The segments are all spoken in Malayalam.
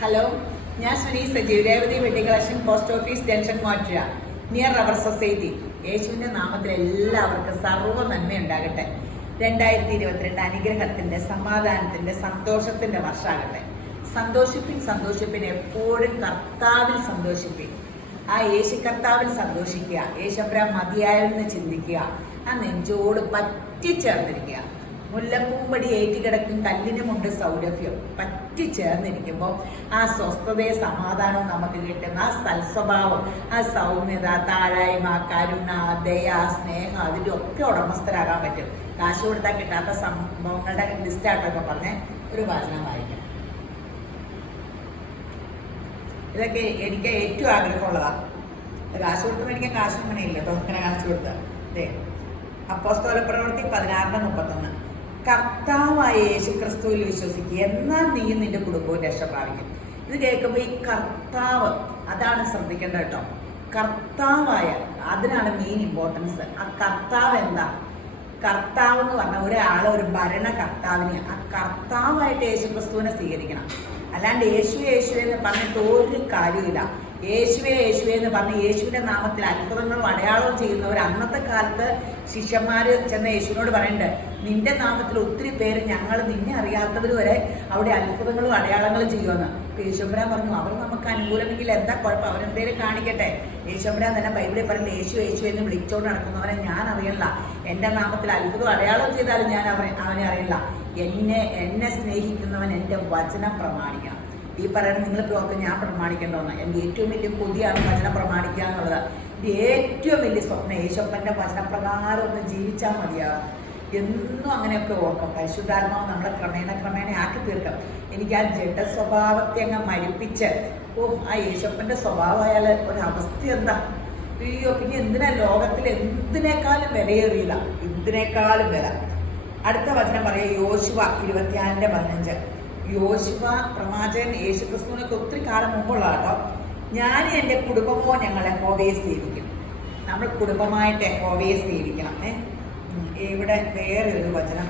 ഹലോ, ഞാൻ Suni Sajeev, Revathi wedding collection, post office, junction, മാറ്റുക, നിയർ റബ്ബർ സൊസൈറ്റി. യേശുവിൻ്റെ നാമത്തിൽ എല്ലാവർക്കും സർവ്വ നന്മയുണ്ടാകട്ടെ. 2022 അനുഗ്രഹത്തിൻ്റെ, സമാധാനത്തിൻ്റെ, സന്തോഷത്തിൻ്റെ വർഷമാകട്ടെ. സന്തോഷിപ്പിൻ, എപ്പോഴും കർത്താവിൽ സന്തോഷിപ്പിൻ. ആ യേശു കർത്താവിൽ സന്തോഷിക്കുക. യേശുബ്രാൻ മതിയായെന്ന് ചിന്തിക്കുക. ആ നെഞ്ചോട് പറ്റിച്ചേർന്നിരിക്കുക. മുല്ലപ്പൂമ്പടി ഏറ്റുകിടക്കും കല്ലിനുമുണ്ട് സൗരഭ്യം. പറ്റിച്ചേർന്നിരിക്കുമ്പോൾ ആ സ്വസ്ഥതയും സമാധാനവും നമുക്ക് കിട്ടുന്ന ആ സൽസ്വഭാവം, ആ സൗമ്യത, താഴായ്മ, കരുണ, ദയ, സ്നേഹം, അതിൻ്റെ ഒക്കെ ഉടമസ്ഥരാകാൻ പറ്റും. കാശ് കൊടുത്താൽ കിട്ടാത്ത സംഭവങ്ങളുടെ ലിസ്റ്റായിട്ടൊക്കെ പറഞ്ഞ് ഒരു വാചനം വായിക്കാം. ഇതൊക്കെ എനിക്ക് ഏറ്റവും ആഗ്രഹമുള്ളതാണ്. കാശ് കൊടുത്ത് മേടിക്കാൻ കാശും പണിയില്ല കേട്ടോ. ഇങ്ങനെ കാശ് കൊടുത്ത് അപ്പോസ്തല പ്രവൃത്തി 16:31. കർത്താവായ യേശു ക്രിസ്തുവിൽ വിശ്വസിക്കുക, എന്നാൽ നീയും നിന്റെ കുടുംബവും രക്ഷ പ്രാപിക്കും. ഇത് കേൾക്കുമ്പോൾ ഈ കർത്താവ്, അതാണ് ശ്രദ്ധിക്കേണ്ടത് കേട്ടോ. കർത്താവായ, അതിനാണ് മെയിൻ ഇമ്പോർട്ടൻസ്. ആ കർത്താവ് എന്താ? കർത്താവ് എന്ന് പറഞ്ഞാൽ ഒരാളെ, ഒരു ഭരണകർത്താവിനെ, ആ കർത്താവായിട്ട് യേശു ക്രിസ്തുവിനെ സ്വീകരിക്കണം. അല്ലാണ്ട് യേശുവെ എന്ന് പറഞ്ഞിട്ട് ഒരു കാര്യമില്ല. യേശുവെ എന്ന് പറഞ്ഞ് യേശുവിൻ്റെ നാമത്തിൽ അത്ഭുതങ്ങളും അടയാളവും ചെയ്യുന്നവർ അന്നത്തെ കാലത്ത് ശിഷ്യന്മാർ ചെന്ന യേശുവിനോട് പറയുന്നുണ്ട്, നിന്റെ നാമത്തിൽ ഒത്തിരി പേര്, ഞങ്ങൾ നിന്നെ അറിയാത്തവർ വരെ അവിടെ അത്ഭുതങ്ങളും അടയാളങ്ങളും ചെയ്യുമെന്ന്. യേശുബ്രാൻ പറഞ്ഞു, അവർ നമുക്ക് അനുകൂലമെങ്കിൽ എന്താ കുഴപ്പം, അവരെന്തേലും കാണിക്കട്ടെ. യേശുബ്രാൻ തന്നെ ബൈബിളിൽ പറയുന്നത്, യേശു എന്ന് വിളിച്ചോണ്ട് നടക്കുന്നവനെ ഞാൻ അറിയില്ല. എൻ്റെ നാമത്തിൽ അത്ഭുതം അടയാളം ചെയ്താലും ഞാൻ അവനെ അറിയില്ല. എന്നെ സ്നേഹിക്കുന്നവൻ എൻ്റെ വചനം പ്രമാണിക്കണം. ഈ പറയുന്നത് നിങ്ങൾ ഓർത്ത് ഞാൻ പ്രമാണിക്കേണ്ടതെന്ന്. എൻ്റെ ഏറ്റവും വലിയ കൊതിയാണ് വചനം പ്രമാണിക്കുക എന്നുള്ളത്. എൻ്റെ ഏറ്റവും വലിയ സ്വപ്നം യേശുപ്പൻ്റെ വചനപ്രകാരം ഒന്ന് ജീവിച്ചാൽ മതിയാകും. എന്നും അങ്ങനെയൊക്കെ ഓർക്കും. പരിശുദ്ധാത്മാവ് നമ്മളെ ക്രമേണ ആക്കി തീർക്കും. എനിക്ക് ആ ജഡ സ്വഭാവത്തെ അങ്ങ് മരിപ്പിച്ച്, ആ യേശുപ്പൻ്റെ സ്വഭാവമായാൽ ഒരവസ്ഥ എന്താ? അയ്യോ, പിന്നെ എന്തിനാ ലോകത്തിൽ എന്തിനേക്കാളും വിലയേറിയില്ല, ഇതിനേക്കാളും വില. അടുത്ത വചനം പറയാം, യോശുവ 26:15. യോശുവ പ്രവാചകൻ യേശു ക്രിസ്തുവിനൊക്കെ ഒത്തിരി കാലം മുമ്പുള്ള കേട്ടോ. ഞാൻ എൻ്റെ കുടുംബമോ ഞങ്ങൾ യഹോവയെ സേവിക്കും. നമ്മൾ കുടുംബമായിട്ട് യഹോവയെ സേവിക്കണം. ഇവിടെ വേറെ ഒരു വചനം,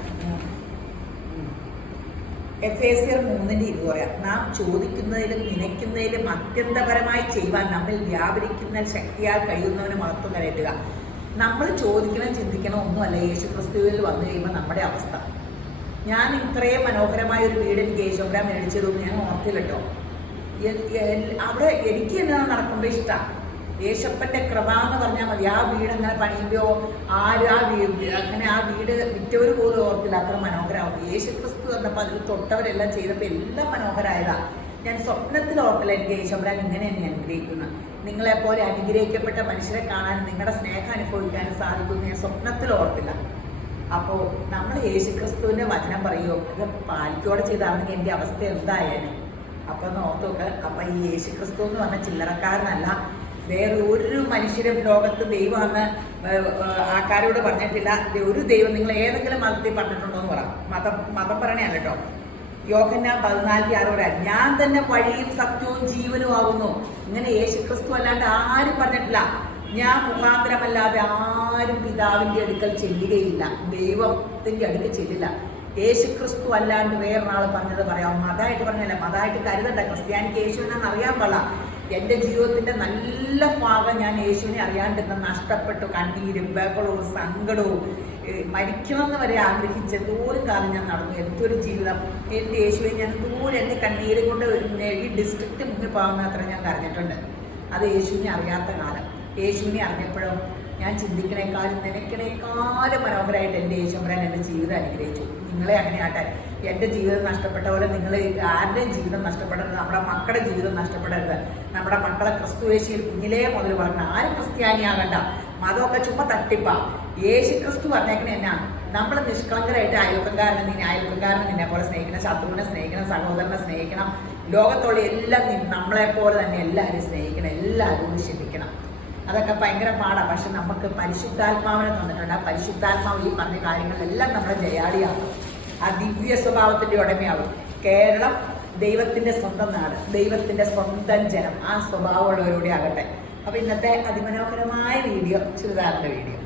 എഫേസ്യർ 3:20. നാം ചോദിക്കുന്നതിലും നനയ്ക്കുന്നതിലും അത്യന്തപരമായി ചെയ്യുവാൻ നമ്മിൽ വ്യാപരിക്കുന്ന ശക്തിയാൽ കഴിയുന്നവന് മഹത്വം കരയറ്റുക. നമ്മൾ ചോദിക്കണം ചിന്തിക്കണം ഒന്നുമല്ല യേശു ക്രിസ്തുവിൽ വന്നു കഴിയുമ്പോൾ നമ്മുടെ അവസ്ഥ. ഞാൻ ഇത്രയും മനോഹരമായ ഒരു വീട് എനിക്ക് യേശുബ്രാൻ മേടിച്ചതൊന്നും ഞാൻ ഓർത്തില്ല കേട്ടോ. അവിടെ എനിക്ക് എന്നാ നടക്കുമ്പോൾ ഇഷ്ടമാണ്. യേശപ്പൻ്റെ കൃപ എന്ന് പറഞ്ഞാൽ മതി. ആ വീട് അങ്ങനെ പണിയുമ്പോൾ ആരും ആ വീട് വിറ്റവർ പോലും ഓർത്തില്ല, അത്ര മനോഹരമാവും. യേശു ക്രിസ്തു വന്നപ്പോൾ അതിൽ തൊട്ടവരെല്ലാം ചെയ്തപ്പോൾ എല്ലാം മനോഹരമായതാണ്. ഞാൻ സ്വപ്നത്തിൽ ഓർത്തില്ല എനിക്ക് യേശുബ്രാൻ ഇങ്ങനെ എന്നെ അനുഗ്രഹിക്കുന്നത്. നിങ്ങളെപ്പോലെ അനുഗ്രഹിക്കപ്പെട്ട മനുഷ്യരെ കാണാനും നിങ്ങളുടെ സ്നേഹം അനുഭവിക്കാനും സാധിക്കുമെന്ന് ഞാൻ സ്വപ്നത്തിൽ ഓർത്തില്ല. അപ്പോൾ നമ്മൾ യേശു ക്രിസ്തുവിൻ്റെ വചനം പറയുമോ, ഇത് പാലിക്കോടെ ചെയ്താണെങ്കിൽ എൻ്റെ അവസ്ഥ എന്തായാലും. അപ്പോൾ ഒന്ന് ഓർത്ത് നോക്ക്. അപ്പം ഈ യേശു ക്രിസ്തു എന്ന് പറഞ്ഞ ചില്ലറക്കാരനല്ല. വേറെ ഒരു മനുഷ്യരും ലോകത്ത് ദൈവമെന്ന് ആൾക്കാരോട് പറഞ്ഞിട്ടില്ല. ഒരു ദൈവം നിങ്ങൾ ഏതെങ്കിലും മതത്തിൽ പറഞ്ഞിട്ടുണ്ടോ എന്ന് പറയാം. മതം പറയണയാണ് കേട്ടോ. യോഹന്നാൻ 14:6. ഞാൻ തന്നെ വഴിയും സത്യവും ജീവനും ആകുന്നു. ഇങ്ങനെ യേശു ക്രിസ്തു അല്ലാണ്ട് ആരും പറഞ്ഞിട്ടില്ല. ഞാൻ മുഖാന്തരമല്ലാതെ ആരും പിതാവിൻ്റെ അടുക്കൽ ചെല്ലുകയില്ല, ദൈവത്തിൻ്റെ അടുക്കൽ ചെല്ലില്ല. യേശു ക്രിസ്തു അല്ലാണ്ട് വേറൊരാൾ പറഞ്ഞത് പറയാം. മതമായിട്ട് പറഞ്ഞല്ല, മതമായിട്ട് കരുതണ്ട. ക്രിസ്ത്യാനിക്ക് യേശുവിനെന്ന് അറിയാൻ പാടില്ല. എൻ്റെ ജീവിതത്തിൻ്റെ നല്ല ഭാഗം ഞാൻ യേശുവിനെ അറിയാണ്ടിരുന്ന നഷ്ടപ്പെട്ടു. കണ്ണീരും ബഹളവും സങ്കടവും, മരിക്കണമെന്ന് വരെ ആഗ്രഹിച്ച് എന്തോരം കാലം ഞാൻ നടന്നു. എന്തൊരു ജീവിതം. എൻ്റെ യേശുവിനെ ഞാൻ ദൂരം എൻ്റെ കണ്ണീരും കൊണ്ട് ഈ ഡിസ്ട്രിക്റ്റ് മുന്നിൽ പോകുന്ന അത്ര ഞാൻ കരഞ്ഞിട്ടുണ്ട്. അത് യേശുവിനെ അറിയാത്ത കാലം. യേശുവിനെ അറിഞ്ഞപ്പോഴും ഞാൻ ചിന്തിക്കണേക്കാളും നനയ്ക്കണേക്കാളും മനോഹരമായിട്ട് എൻ്റെ യേശുബ്രാൻ എൻ്റെ ജീവിതം അനുഗ്രഹിച്ചു. നിങ്ങളെ അങ്ങനെ ആട്ടെ. എൻ്റെ ജീവിതം നഷ്ടപ്പെട്ട പോലെ നിങ്ങൾ ആരുടെയും ജീവിതം നഷ്ടപ്പെടരുത്. നമ്മുടെ മക്കളുടെ ജീവിതം നഷ്ടപ്പെടരുത്. നമ്മുടെ മക്കളെ ക്രിസ്തു യേശുവിൽ കുഞ്ഞിലേ മുതൽ പറഞ്ഞ ആരും ക്രിസ്ത്യാനിയാകണ്ട. മതമൊക്കെ ചുമ്മാ തട്ടിപ്പാ. യേശു ക്രിസ്തു പറഞ്ഞേക്കണ എന്നാ, നമ്മൾ നിഷ്കളങ്കരായിട്ട് അയൽക്കാരനെ നിന്നെ പോലെ സ്നേഹിക്കണം, ശത്രുവിനെ സ്നേഹിക്കണം, സഹോദരനെ സ്നേഹിക്കണം, ലോകത്തുള്ള എല്ലാം നമ്മളെപ്പോലെ തന്നെ എല്ലാവരും സ്നേഹിക്കണം, എല്ലാവരും ക്ഷമിക്കണം. അതൊക്കെ ഭയങ്കര പാടാണ്. പക്ഷെ നമുക്ക് പരിശുദ്ധാത്മാവിനെ തന്നിട്ടുണ്ട്. ആ പരിശുദ്ധാത്മാവ് ഈ പറഞ്ഞ കാര്യങ്ങളെല്ലാം നമ്മളെ ജയാളിയാകും. ആ ദിവ്യ സ്വഭാവത്തിൻ്റെ ഉടമയാകും. കേരളം ദൈവത്തിൻ്റെ സ്വന്തം നാട്, ദൈവത്തിൻ്റെ സ്വന്തം ജനം. ആ സ്വഭാവമുള്ളവരുടെ ആകട്ടെ. അപ്പോൾ ഇന്നത്തെ അതിമനോഹരമായ വീഡിയോ, ചുരിദാറിൻ്റെ വീഡിയോ.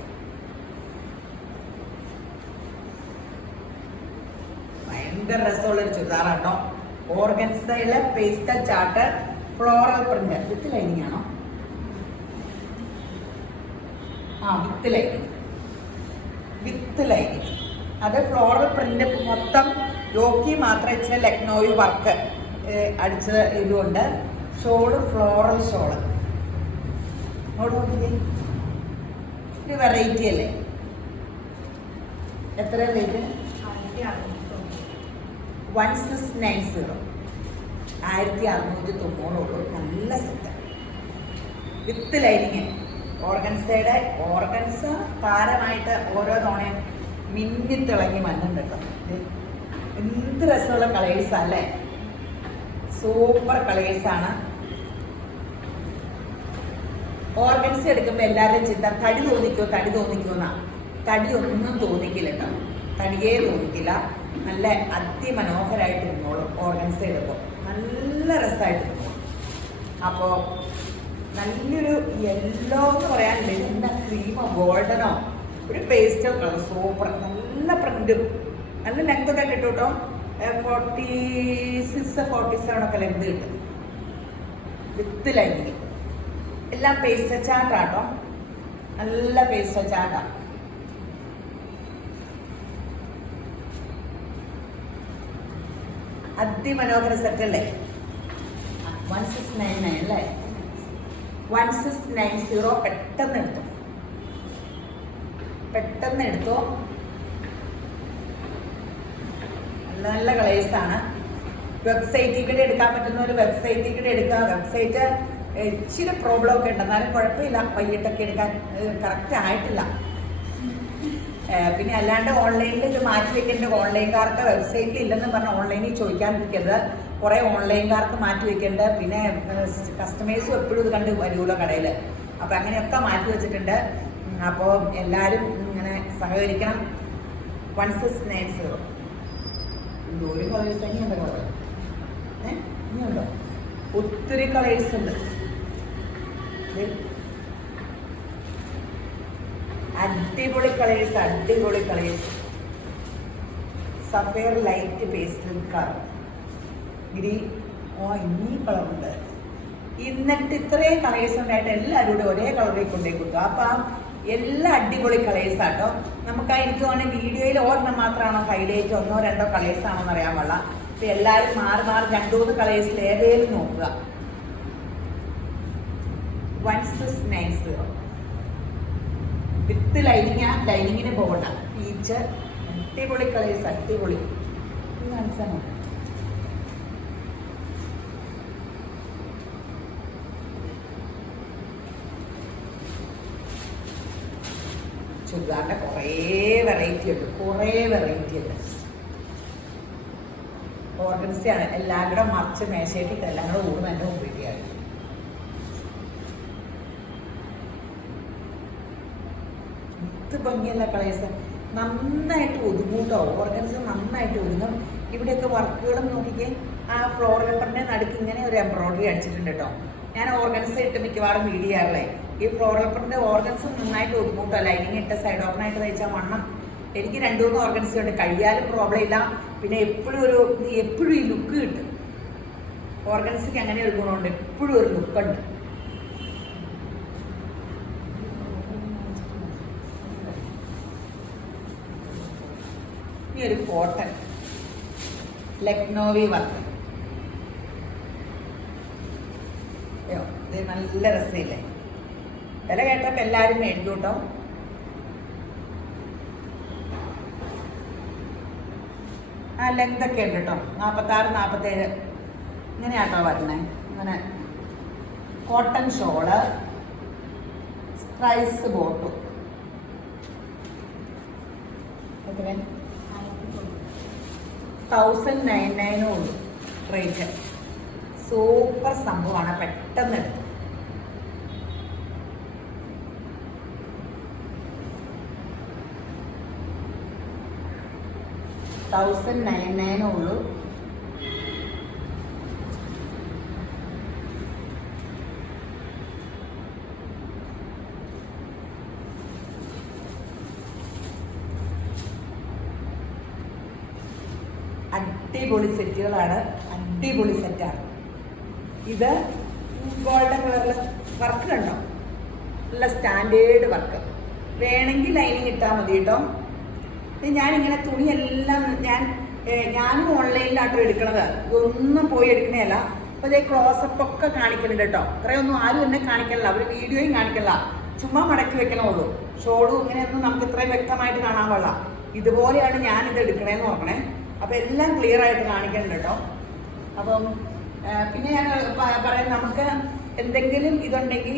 ഭയങ്കര രസമുള്ളൊരു ചുരിദാറാട്ടോ. ഓർഗൻസയിലെ pastel chart floral print with lining ആണോ? With lining, with lining. അത് ഫ്ലോറൽ പ്രിന്റ് മൊത്തം യോക്കി മാത്രം ഇച്ചിരി ലക്നോയി വർക്ക് അടിച്ചത് ഇതുകൊണ്ട്. Shawl floral shawl. ഒരു വെറൈറ്റി അല്ലേ? എത്ര റേറ്റ്? 1690. 1690 നല്ല സെറ്റ് വിത്ത് ലൈനിങ്. ഓർഗൻസയുടെ ഓർഗൻസ താരമായിട്ട് ഓരോ തവണയും മിന്നിത്തിളങ്ങി മണ്ണുണ്ട് കേട്ടോ. എന്ത് രസമുള്ള കളേഴ്സാ അല്ലേ? സൂപ്പർ കളേഴ്സാണ്. ഓർഗൻസ എടുക്കുമ്പോൾ എല്ലാവരും ചിന്ത തടി തോന്നിക്കോ തടി തോന്നിക്കോന്നാ. തടി ഒന്നും തോന്നിക്കില്ല കേട്ടോ, തടിയേ തോന്നിക്കില്ല. നല്ല അതിമനോഹരമായിട്ട് ഇരുന്നോളും ഓർഗൻസ എടുക്കുമ്പോൾ. നല്ല രസമായിട്ട് ഇരുന്നോളും. അപ്പോൾ നല്ലൊരു യെല്ലോ എന്ന് പറയാനില്ല, എന്താ ക്രീമോ ഗോൾഡനോ ഒരു പേസ്റ്റൽ കളർ സൂപ്പർ. നല്ല പ്രിന്റും നല്ല ലെങ്തൊക്കെ കിട്ടും കേട്ടോ. 46, 47 ഒക്കെ ലെങ്ത് കിട്ടും വിത്ത് ലൈനിങ്. എല്ലാം പേസ്റ്റൽ ചാർട്ടാട്ടോ, നല്ല പേസ്റ്റൽ ചാർട്ടാ. അതിമനോഹര സെറ്റ് അല്ലേ? 1699 അല്ലേ? 1690. പെട്ടെന്ന് എടുത്തോ, പെട്ടെന്ന് എടുത്തോ. നല്ല നല്ല കളേഴ്സാണ്. വെബ്സൈറ്റിൽ കൂടെ എടുക്കാൻ പറ്റുന്ന ഒരു വെബ്സൈറ്റിൽ കൂടെ എടുക്കുക. വെബ്സൈറ്റ് ഇച്ചിരി പ്രോബ്ലം ഒക്കെ ഉണ്ട്, എന്നാലും കുഴപ്പമില്ല. വൈകിട്ടൊക്കെ എടുക്കാൻ കറക്റ്റ് ആയിട്ടില്ല. പിന്നെ അല്ലാണ്ട് ഓൺലൈനിൽ ഇത് മാറ്റി വെക്കേണ്ട. ഓൺലൈൻകാർക്ക് വെബ്സൈറ്റിൽ ഇല്ലെന്ന് പറഞ്ഞാൽ ഓൺലൈനിൽ ചോദിക്കാണ്ടിരിക്കരുത്. കുറേ ഓൺലൈൻകാർക്ക് മാറ്റി വെക്കേണ്ട. പിന്നെ കസ്റ്റമേഴ്സും എപ്പോഴും ഇത് കണ്ട് വരുമല്ലോ കടയിൽ. അപ്പോൾ അങ്ങനെയൊക്കെ മാറ്റി വെച്ചിട്ടുണ്ട്. അപ്പോൾ എല്ലാവരും ഇങ്ങനെ സഹകരിക്കണം. 1690. ഒരു കളേഴ്സ് തന്നെയുണ്ട്. കളർ ഇനിയുണ്ടോ? ഒത്തിരി കളേഴ്സ് ഉണ്ട്. അടിപൊളി കളേഴ്സ്, അടിപൊളി colours. Sapphire light pastel colour green. ഇനി കളറുണ്ട്. എന്നിട്ട് ഇത്രയും കളേഴ്സ് ഉണ്ടായിട്ട് എല്ലാവരും കൂടെ ഒരേ കളറിൽ കൊണ്ടേ കൊടുക്കും. അപ്പം എല്ലാം അടിപൊളി കളേഴ്സ് ആട്ടോ. നമുക്ക് എനിക്ക് വേണമെങ്കിൽ വീഡിയോയിൽ ഒരെണ്ണം മാത്രമാണോ ഹൈലൈറ്റ്, 1 or 2 കളേഴ്സ് ആണോ എന്ന് അറിയാൻ പാടില്ല. അപ്പം എല്ലാവരും മാറി മാറി 2-3 കളേഴ്സിൽ ഏതേലും നോക്കുക. 1690 വിത്ത് ലൈനിങ്. ലൈനിങ്ങിന് പോകണ്ട. പീച്ച് അടിപൊളി കളേഴ്സ്, അടിപൊളി. മനസ്സിലാണോ? ചുരിദാറിൻ്റെ കുറേ വെറൈറ്റി ഉണ്ട്, കുറേ വെറൈറ്റി ഉണ്ട്. ഓർഗൻസിയാണ്. എല്ലാം കൂടെ മറിച്ച് മേശയിട്ടിട്ട് എല്ലാം കൂടെ ഊർന്ന് എൻ്റെ മുമ്പിലാണ്. ഇത് ഭംഗിയല്ല കളേഴ്സ്. നന്നായിട്ട് ഒതുങ്ങൂട്ടോ. ഓർഗൻസ് നന്നായിട്ട് ഒതുങ്ങും. ഇവിടെയൊക്കെ വർക്കുകളും നോക്കിക്കേ. ആ ഫ്ലോർ പേപ്പറിൻ്റെ നടുക്ക് ഇങ്ങനെ ഒരു എംബ്രോയിഡറി അടിച്ചിട്ടുണ്ട് കേട്ടോ. ഞാൻ ഓർഗൻസ് ഇട്ട് മിക്കവാറും വീഡിയോ ചെയ്യാറില്ലേ. ഈ ഫ്ലോർ പേപ്പറിൻ്റെ ഓർഗൻസ് നന്നായിട്ട് ഒതുങ്ങൂട്ടോ. ലൈനിങ് ഇട്ട് സൈഡ് ഓപ്പണായിട്ട് തയ്ച്ചാൽ വണ്ണം. എനിക്ക് 2-3 ഓർഗൻസ് ഉണ്ട്. കഴിയാലും പ്രോബ്ലം ഇല്ല. പിന്നെ എപ്പോഴും ഈ ലുക്ക് കിട്ടും. ഓർഗൻസിക്ക് അങ്ങനെ ഒരു ഗുണമുണ്ട്, എപ്പോഴും ഒരു ലുക്കുണ്ട്. ഈ ഒരു കോട്ടൺ ലക്നോവി വർക്ക്. ഇത് നല്ല രസമില്ലേ? വില കേട്ടപ്പോൾ എല്ലാവരും മേടിക്കും കേട്ടോ. ആ ലെങ്ത് ഒക്കെ ഉണ്ട് കേട്ടോ. 46, 47 ഇങ്ങനെയാട്ടോ വരണേ. ഇങ്ങനെ കോട്ടൺ ഷോള്, സ്ട്രൈസ് ബോട്ടും. എത്ര? 1099 ഉള്ളൂ റേറ്റ്. സൂപ്പർ സംഭവമാണ്. പെട്ടെന്ന് എടുത്തു. $1099 ഉള്ളൂ. അടിപൊളി സെറ്റുകളാണ്. അടിപൊളി സെറ്റാണ്. ഇത് ഗോൾഡൻ കളറിൽ വർക്ക് കണ്ടോ, നല്ല സ്റ്റാൻഡേർഡ് വർക്ക്. വേണമെങ്കിൽ ലൈനിങ് ഇട്ടാൽ മതി കേട്ടോ. ഞാനിങ്ങനെ തുണിയെല്ലാം ഞാനും ഓൺലൈനിലാട്ടോ എടുക്കണത്, ഇതൊന്നും പോയി എടുക്കണേയല്ല. അപ്പോൾ ഇതേ ക്ലോസപ്പ് ഒക്കെ കാണിക്കുന്നുണ്ട് കേട്ടോ. ഇത്രയൊന്നും ആരും എന്നെ കാണിക്കണില്ല, അവർ വീഡിയോയും കാണിക്കണില്ല, ചുമ്മാ മടക്കി വെക്കണമുള്ളൂ. ഷോളും ഇങ്ങനെയൊന്നും നമുക്ക് ഇത്രയും വ്യക്തമായിട്ട് കാണാൻ കൊള്ളാം. ഇതുപോലെയാണ് ഞാനിത് എടുക്കണേന്ന് നോക്കണേ. അപ്പോൾ എല്ലാം ക്ലിയർ ആയിട്ട് കാണിക്കുന്നുണ്ട് കേട്ടോ. അപ്പം പിന്നെ ഞാൻ പറയാം, നമുക്ക് എന്തെങ്കിലും ഇതുണ്ടെങ്കിൽ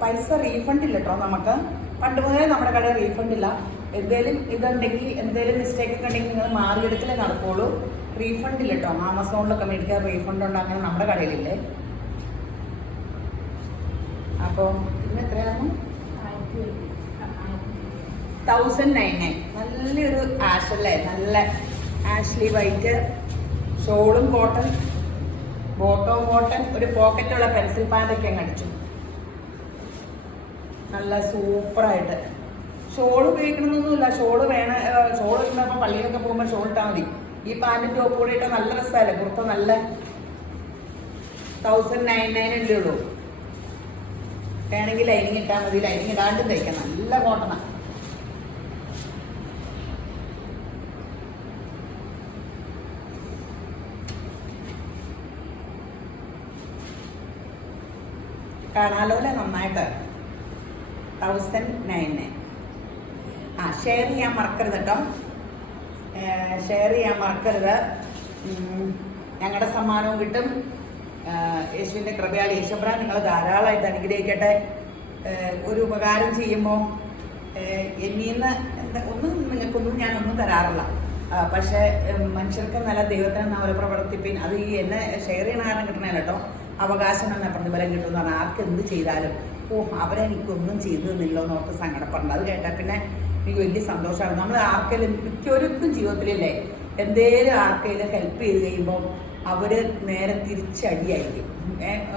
പൈസ റീഫണ്ട് ഇല്ല കേട്ടോ. നമുക്ക് പണ്ട് മുതലേ നമ്മുടെ കടയിൽ റീഫണ്ട് ഇല്ല. എന്തെങ്കിലും ഇതുണ്ടെങ്കിൽ എന്തെങ്കിലും മിസ്റ്റേക്ക് ഒക്കെ ഉണ്ടെങ്കിൽ നിങ്ങൾ മാറിയെടുക്കലേ നടക്കുള്ളൂ. റീഫണ്ട് ഇല്ല കേട്ടോ. ആമസോണിലൊക്കെ മേടിക്കാൻ റീഫണ്ട് ഉണ്ട്, അങ്ങനെ നമ്മുടെ കടയിലില്ലേ. അപ്പോൾ ഇതിന് എത്രയായിരുന്നു? 1099. നല്ലൊരു ആഷ് അല്ലേ, നല്ല ആഷ്ലി വൈറ്റ്. ഷോളും കോട്ടൺ, ബോട്ടവും കോട്ടൺ, ഒരു പോക്കറ്റുള്ള പെൻസിൽ പാൻ്റൊക്കെ അങ്ങ് അടിച്ചു. നല്ല സൂപ്പറായിട്ട്. ഷോൾ ഉപയോഗിക്കണമെന്നൊന്നുമില്ല, ഷോൾ വേണം. ഷോൾ ഇടുന്നപ്പോൾ പള്ളിയിലൊക്കെ പോകുമ്പോൾ ഷോൾ ഇട്ടാൽ മതി. ഈ പാൻറ്റും ടോപ്പ് കൂടെ ഇട്ടാൽ നല്ല രസമല്ലേ, കുർത്ത നല്ല 1099 അല്ലേ ഉള്ളൂ. വേണമെങ്കിൽ ലൈനിങ് ഇട്ടാൽ മതി, ലൈനിങ് ഇടാണ്ടും തയ്ക്കാം. നല്ല കോട്ടണാണ്. കാണാലോ അല്ലേ നന്നായിട്ട്. 1099. ഷെയർ ചെയ്യാൻ മറക്കരുത് കേട്ടോ, ഷെയർ ചെയ്യാൻ മറക്കരുത്. ഞങ്ങളുടെ സമ്മാനവും കിട്ടും. യേശുവിൻ്റെ കൃപയാൽ യേശുബ്രാൻ നിങ്ങൾ ധാരാളമായിട്ട് അനുഗ്രഹിക്കട്ടെ. ഒരു ഉപകാരം ചെയ്യുമ്പോൾ എന്നീന്ന് ഒന്നും നിങ്ങൾക്കൊന്നും ഞാനൊന്നും തരാറില്ല. പക്ഷേ മനുഷ്യർക്ക് നല്ല ദൈവത്തിന് നല്ല പ്രവർത്തിപ്പിൻ. അത് ഈ എന്നെ ഷെയർ ചെയ്യണ കാരണം കിട്ടണല്ലോ കേട്ടോ. അവകാശം എന്ന പ്രതിഫലം കിട്ടുമെന്ന് പറഞ്ഞാൽ ആർക്ക് എന്ത് ചെയ്താലും അവരെനിക്കൊന്നും ചെയ്തു തന്നില്ലോ എന്നോർത്ത് സങ്കടപ്പെടേണ്ട. അത് കേട്ടാൽ പിന്നെ എനിക്ക് വലിയ സന്തോഷമാണ്. നമ്മൾ ആർക്കെങ്കിലും മിക്കവർക്കും ജീവിതത്തിലല്ലേ എന്തേലും ആർക്കെങ്കിലും ഹെൽപ്പ് ചെയ്ത് കഴിയുമ്പോൾ അവർ നേരെ തിരിച്ചടിയായിരിക്കും.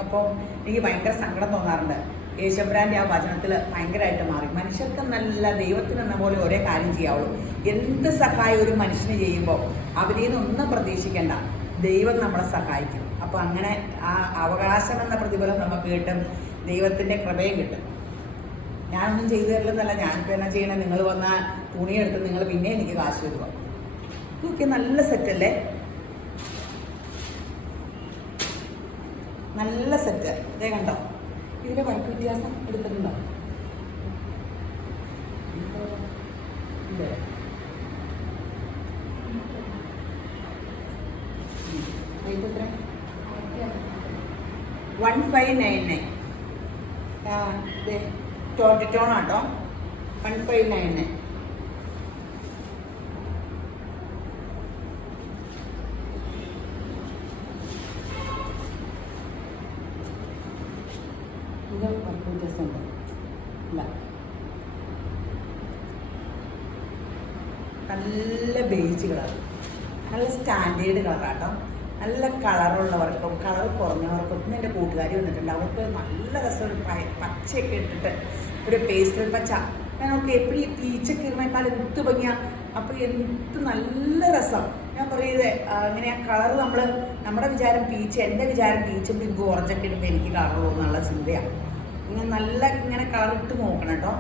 അപ്പം എനിക്ക് ഭയങ്കര സങ്കടം തോന്നാറുണ്ട്. യേശുബ്രാൻ്റെ ആ വചനത്തിൽ ഭയങ്കരമായിട്ട് മാറി. മനുഷ്യർക്ക് നല്ല ദൈവത്തിനെന്ന പോലെ ഒരേ കാര്യം ചെയ്യാവുള്ളൂ. എന്ത് സഹായം ഒരു മനുഷ്യന് ചെയ്യുമ്പോൾ അവരിൽ നിന്നൊന്നും പ്രതീക്ഷിക്കേണ്ട, ദൈവം നമ്മളെ സഹായിക്കും. അപ്പോൾ അങ്ങനെ ആ അവകാശം എന്ന പ്രതിഫലം നമുക്ക് കിട്ടും, ദൈവത്തിൻ്റെ കൃപയും കിട്ടും. ഞാനൊന്നും ചെയ്തു തരില്ലെന്നല്ല, ഞാനിപ്പോൾ എന്നാ ചെയ്യണേ, നിങ്ങൾ വന്ന തുണിയെടുത്ത് നിങ്ങൾ പിന്നെ എനിക്ക് കാശ് തരുക. ഇതൊക്കെ നല്ല സെറ്റല്ലേ, നല്ല സെറ്റ്. ഇതേ കണ്ടോ, ഇതിൻ്റെ വർക്ക് വ്യത്യാസം എടുത്തിട്ടുണ്ടോ? ഇല്ലേ, 1599. ടോൺ ആട്ടോ, 1599. ഇത് വർക്ക് വ്യത്യാസമുണ്ട് ഇല്ല. നല്ല ബേജ് കളർ, നല്ല സ്റ്റാൻഡേർഡ് കളറാട്ടോ. നല്ല കളറുള്ളവർക്കും കളർ കുറഞ്ഞവർക്കും. ഇന്ന് എൻ്റെ കൂട്ടുകാരി വന്നിട്ടുണ്ട്, അവർക്ക് നല്ല രസം ഒരു പച്ചയൊക്കെ ഇട്ടിട്ട് ഒരു പേസ്റ്റൽ പച്ച. ഞാൻ നോക്കി എപ്പോഴും ഈ പീച്ചൊക്കെ ഇരുന്നേക്കാൾ എന്ത് ഭംഗിയാണ്. അപ്പോൾ എന്ത് നല്ല രസം. ഞാൻ പറയുന്നത് ഇങ്ങനെ ആ കളർ നമ്മുടെ വിചാരം പീച്ച്, എൻ്റെ വിചാരം പീച്ചും പിങ്കും ഓറഞ്ചൊക്കെ ഇടുമ്പോൾ എനിക്ക് കളർ പോകുന്നുള്ള ചിന്തയാണ്. ഇങ്ങനെ നല്ല ഇങ്ങനെ കളറിട്ട് നോക്കണം കേട്ടോ.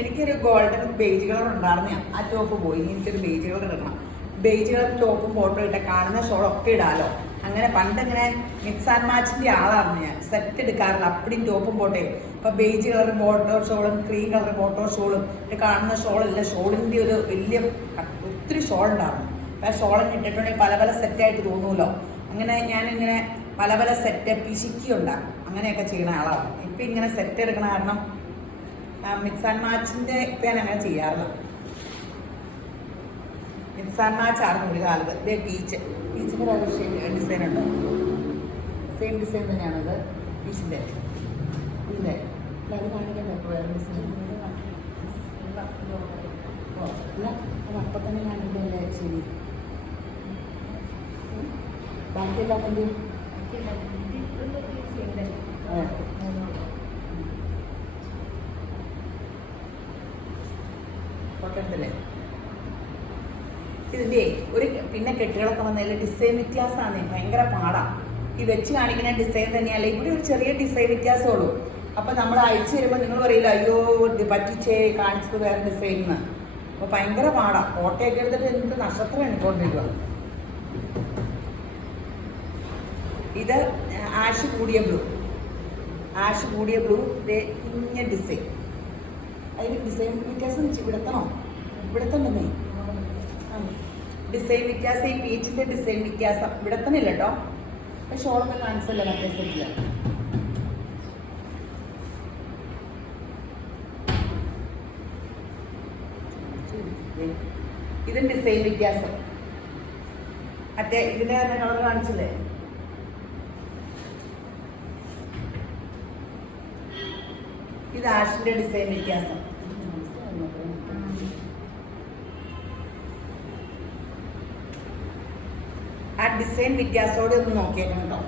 എനിക്കൊരു ഗോൾഡൻ ബേജ് കളർ ഉണ്ടായിരുന്നു, ആ ടോപ്പ് പോയി. എനിക്കൊരു ബേജ് കളർ എടുക്കണം. ബേജ് കളർ ടോപ്പും ഫോട്ടോ ഇട്ട കാണുന്ന ഷോളൊക്കെ ഇടാലോ. അങ്ങനെ പണ്ടിങ്ങനെ മിക്സ് ആൻഡ് മാച്ചിൻ്റെ ആളായിരുന്നു ഞാൻ. സെറ്റ് എടുക്കാറില്ല, അപ്പടിയും ടോപ്പും ഫോട്ടോയും. അപ്പോൾ ബേജ് കളർ ബോട്ടോ ഷോളും ക്രീം കളർ ബോട്ടോ ഷോളും കാണുന്ന ഷോളല്ല, ഷോളിൻ്റെ ഒരു വലിയ ഒത്തിരി ഷോൾ ഉണ്ടായിരുന്നു. അപ്പോൾ ആ ഷോളൊക്കെ ഇട്ടിട്ടുണ്ടെങ്കിൽ പല പല സെറ്റായിട്ട് തോന്നുമല്ലോ. അങ്ങനെ ഞാനിങ്ങനെ പല പല സെറ്റ് പിശുക്കി ഉണ്ടാകും, അങ്ങനെയൊക്കെ ചെയ്യുന്ന ആളാണ്. ഇപ്പം ഇങ്ങനെ സെറ്റ് എടുക്കണ കാരണം മിക്സ് ആൻഡ് മാച്ചിൻ്റെ ഇപ്പം ഞാൻ അങ്ങനെ ചെയ്യാറില്ല. മിക്സ് ആൻഡ് മാച്ച് ആയിരുന്നു ഒരു കാലത്ത്. ഇതേ പീച്ചിൻ്റെ ഡിസൈൻ ഉണ്ടോ, സെയിം ഡിസൈൻ തന്നെയാണത് പീച്ചിൻ്റെ. ഇല്ലേ, അത് കാണിക്കണ്ടേ ഇപ്പോൾ വേറെ ഡിസൈൻ? അല്ല, അത് അപ്പം തന്നെ കാണിക്കണ്ടേ? ശരി, ബാക്കിയെല്ലാത്തിൻ്റെ ഫോട്ടോ എടുത്തല്ലേ? ഇതിൻ്റെ ഒരു പിന്നെ കെട്ടുകളൊക്കെ വന്നതിൽ ഡിസൈൻ വ്യത്യാസമാണ്, ഭയങ്കര പാടാണ്. ഈ വെച്ച് കാണിക്കുന്ന ഡിസൈൻ തന്നെയല്ല, ഇവിടെ ഒരു ചെറിയ ഡിസൈൻ വ്യത്യാസമേ ഉള്ളൂ. അപ്പം നമ്മൾ അയച്ചു തരുമ്പോൾ നിങ്ങൾ പറയില്ല അയ്യോ പറ്റിച്ചേ കാണിച്ചത് വേറെ ഡിസൈനിന്ന്. അപ്പോൾ ഭയങ്കര പാടാണ്. ഫോട്ടോയൊക്കെ എടുത്തിട്ട് എന്ത് നക്ഷത്രം എണ്ണിക്കൊണ്ടിരിക്കുക. ഇത് ആഷ് കൂടിയ ബ്ലൂ, ആഷ് കൂടിയ ബ്ലൂ കുഞ്ഞ ഡിസൈൻ. അതിന് ഡിസൈൻ വ്യത്യാസം വെച്ച് ഇവിടത്തണോ, ഇവിടത്തുണ്ടെന്നേ ഡിസൈൻ വ്യത്യാസം. ഈ പീച്ചിൻ്റെ ഡിസൈൻ വ്യത്യാസം ഇവിടത്തണില്ല കേട്ടോ. പക്ഷെ ഷോളൊക്കെ കാണിച്ചല്ലോ മറ്റേ സെറ്റില്ല. ഇത് ഡിസൈൻ വ്യത്യാസം. മറ്റേ ഇതിന്റെ തന്നെ കളർ കാണിച്ചില്ലേ, ഇത് ആഷിന്റെ ഡിസൈൻ വ്യത്യാസം. ആ ഡിസൈൻ വ്യത്യാസത്തോടെ ഒന്ന് നോക്കിയേക്കണം കേട്ടോ.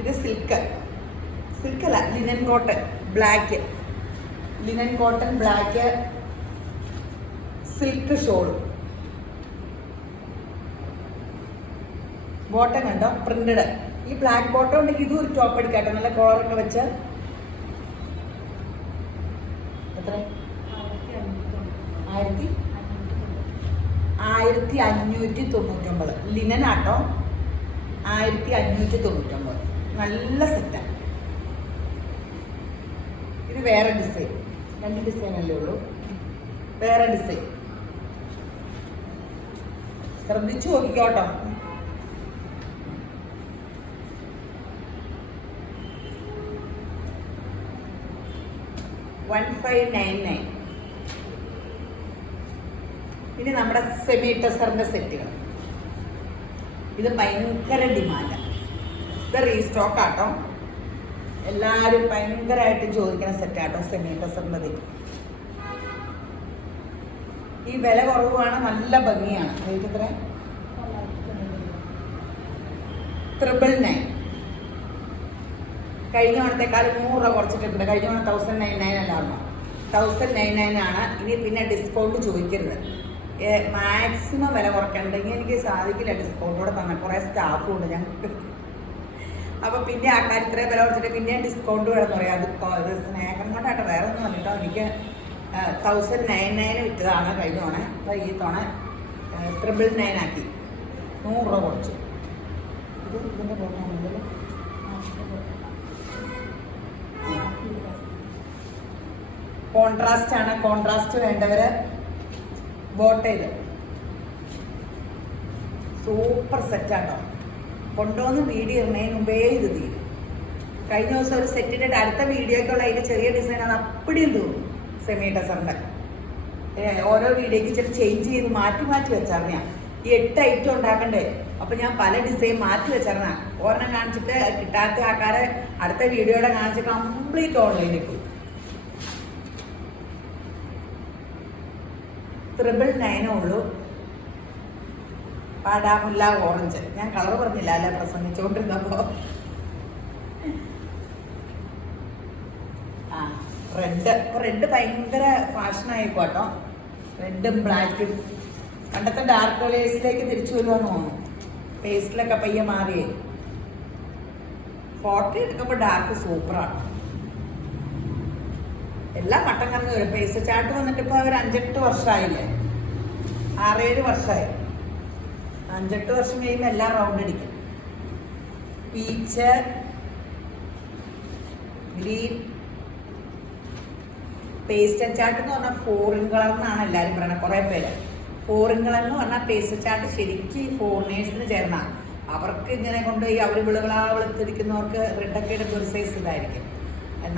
ഇത് സിൽക്കല്ല linen cotton black, linen cotton black silk shawl. Bottom കണ്ടോ പ്രിന്റഡ്. ഈ ബ്ലാക്ക് ബോട്ടം ഉണ്ടെങ്കിൽ ഇതും ഒരു ടോപ്പ് എടുക്കാട്ടോ, നല്ല കോളറൊക്കെ വെച്ച്. എത്ര 1599 ലിനൻ ആട്ടോ, 1599. നല്ല സെറ്റാണ്. ഇത് വേറെ ഡിസൈൻ, 2 ഡിസൈൻ അല്ലേ ഉള്ളൂ, വേറെ ഡിസൈൻ. ശ്രദ്ധിച്ചു നോക്കിക്കോട്ടോ. $1599. ഇനി നമ്മുടെ സെമി ടെസറിന്റെ സെറ്റുകൾ. ഇത് ഭയങ്കര ഡിമാൻഡാണ്. ഇത് റീസ്റ്റോക്ക് ആട്ടോ, എല്ലാവരും ഭയങ്കരമായിട്ട് ചോദിക്കുന്ന സെറ്റാട്ടോ സെമി ടെസറിൻ്റെ. ഈ വില കുറവാണ്, നല്ല ഭംഗിയാണ്. റേറ്റ് എത്ര? 999. കഴിഞ്ഞ ഓണത്തെക്കാളും 100 രൂപ കുറച്ചിട്ടുണ്ട്. കഴിഞ്ഞ ഓണം 1099 അല്ലായിരുന്നു, 1099 ആണ്. ഇനി പിന്നെ ഡിസ്കൗണ്ട് ചോദിക്കരുത്. മാക്സിമം വില കുറയ്ക്കണമെങ്കിൽ എനിക്ക് സാധിക്കില്ല. ഡിസ്കൗണ്ടോടെ തന്നെ കുറേ സ്റ്റാഫും ഉണ്ട് ഞങ്ങൾക്ക്. അപ്പോൾ പിന്നെ ആൾക്കാർ ഇത്രയും വില കുറച്ചിട്ട് പിന്നെ ഡിസ്കൗണ്ട് വേണമെന്ന് പറയാം. അത് സ്നേഹം കൊണ്ടാട്ടോ, വേറെ ഒന്നും അല്ലട്ടോ. എനിക്ക് 1099 വിറ്റതാണ് കഴിഞ്ഞ ഓണം. അപ്പോൾ ഈ തവണ 999 ആക്കി, 100 രൂപ കുറച്ചു. ഇത് ഇതിൻ്റെ പോകുന്നുണ്ടല്ലോ. കോൺട്രാസ്റ്റ് ആണ്, കോൺട്രാസ്റ്റ് വേണ്ടവര് ബോട്ട് ചെയ്ത് സൂപ്പർ സെറ്റാട്ടോ. കൊണ്ടുവന്ന് വീഡിയോ ഇടുന്നതിന് മുമ്പേ ഇത് തീരും. കഴിഞ്ഞ ദിവസം ഒരു സെറ്റിൻ്റെ അടുത്ത വീഡിയോക്കുള്ള അതിൻ്റെ ചെറിയ ഡിസൈൻ അത് അപ്പടിയും തോന്നും. സെമി ടെസറിൻ്റെ ഓരോ വീഡിയോക്ക് ഇച്ചിരി ചേഞ്ച് ചെയ്ത് മാറ്റി വെച്ചറിഞ്ഞാൽ ഈ 8 ഐറ്റം ഉണ്ടാക്കണ്ടേ. അപ്പം ഞാൻ പല ഡിസൈൻ മാറ്റി വെച്ചറിഞ്ഞാൽ ഒരെണ്ണം കാണിച്ചിട്ട് കിട്ടാത്ത ആൾക്കാരെ അടുത്ത വീഡിയോയുടെ കാണിച്ച് കംപ്ലീറ്റ് ഓൺലൈനിൽ പോയി. 999 ഉള്ളൂ. പാടാമുല്ല ഓറഞ്ച്. ഞാൻ കളർ പറഞ്ഞില്ല അല്ല പ്രസംഗിച്ചുകൊണ്ടിരുന്നപ്പോ. റെഡ് ഭയങ്കര ഫാഷനായിക്കോട്ടോ. റെഡും ബ്ലാക്കും പണ്ടത്തെ ഡാർക്ക് കളേഴ്സിലേക്ക് തിരിച്ചു വരുമെന്ന് തോന്നുന്നു. പേസ്റ്റിലൊക്കെ പയ്യെ മാറിയേ. ഫോട്ടോ എടുക്കുമ്പോൾ ഡാർക്ക് സൂപ്പറാണ്. എല്ലാം മട്ടം കറങ്ങി വരും. പേസ്റ്റ് ചാർട്ട് വന്നിട്ട് ഇപ്പോൾ ഒരു 5-8 വർഷമായില്ലേ, 6-7 വർഷമായി. 5-8 വർഷം കഴിയുമ്പോൾ എല്ലാം റൗണ്ട് അടിക്കും. പീച്ച്, ഗ്രീൻ, പേസ്റ്റ് ചാർട്ട് എന്ന് പറഞ്ഞാൽ ഫോറിൻ കളർ എന്നാണ് എല്ലാവരും പറയുന്നത്. കുറേ പേര് ഫോറിൻ കളർ എന്ന് പറഞ്ഞാൽ പേസ്റ്റ് ചാർട്ട് ശരിക്കും ഫോറിനേഴ്സിന് ചേർന്ന, അവർക്ക് ഇങ്ങനെ കൊണ്ടുപോയി അവർ വെളുത്തിരിക്കുന്നവർക്ക് റെഡൊക്കെ എടുത്ത് ഒരു സൈസ് ഇതായിരിക്കും.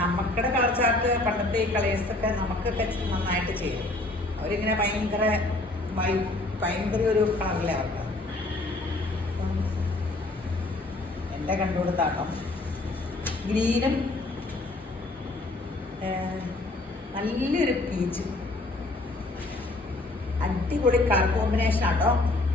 നമുക്കുടെ കളർ ചാർട്ട് പണ്ടത്തെ ഈ കളേഴ്സൊക്കെ നമുക്കൊക്കെ നന്നായിട്ട് ചെയ്യും. അവരിങ്ങനെ ഭയങ്കര ഒരു കളറിലെ അവർക്ക്. എൻ്റെ കണ്ടുകൊടുത്താട്ടോ. ഗ്രീനും നല്ലൊരു പീച്ച്, അടിപൊളി കളർ കോമ്പിനേഷൻ ആട്ടോ.